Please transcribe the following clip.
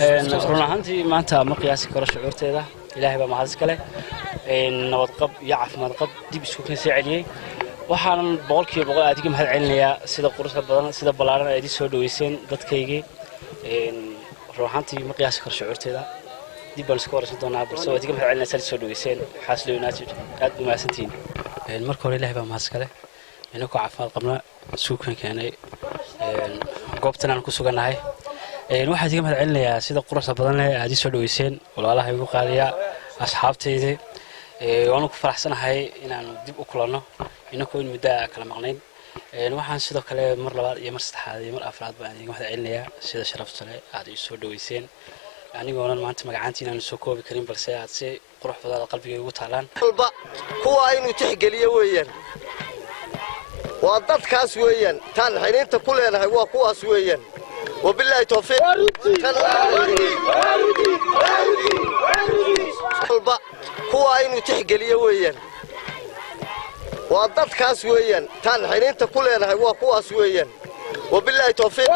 run ahaantii maanta ma qiyaasi karo shucuurteeda ilaahay baa mahad iska leh nabad qab iyo caafimaad qab dib isku kan soo celiyay waxaan boqolkiiba boqol aadiga mahad celinayaa sida quruxda badan sida balaaran ay soo dhaweyseen dadkaygii run ahaantii ma qiyaasi karo shucuurteeda dib baan isku waraysan doonaa balse aadiga mahad celinaysaa soo dhaweyseen xaaslo united aad u mahadsantiin marka hore ilaahay baa mahad iska leh inuu caafimaad qabna suukan keenay goobtan aan ku suganahay waxaan iga mahad celinayaa sida quruxda badan leh aad soo dhaweyseen walaalaha igu qaaliya asxaabtayda waan ku faraxsanahay inaan dib u kulano inagoo muddo kala maqnayn waxaan sidoo kale mar labaad iyo mar saddexaad iyo mar afraad baan iga mahad celinayaa sida sharafta leh aad soo dhaweyseen anigoona maanta magacaantiina aan soo koobi karin balse aad si qurux badan qalbigayga ugu taalaan walba kuwa inuu tixgeliyo weeyaan waa dadkaas weeyaan tan xiriinta ku leenahay waa kuwaas weeyaan وبالله توفيق kuwa inuu tixgeliyo weeyaan waa dadkaas weeyaan tan xiriinta ku leenahay waa kuwaas weeyaan وبالله توفيق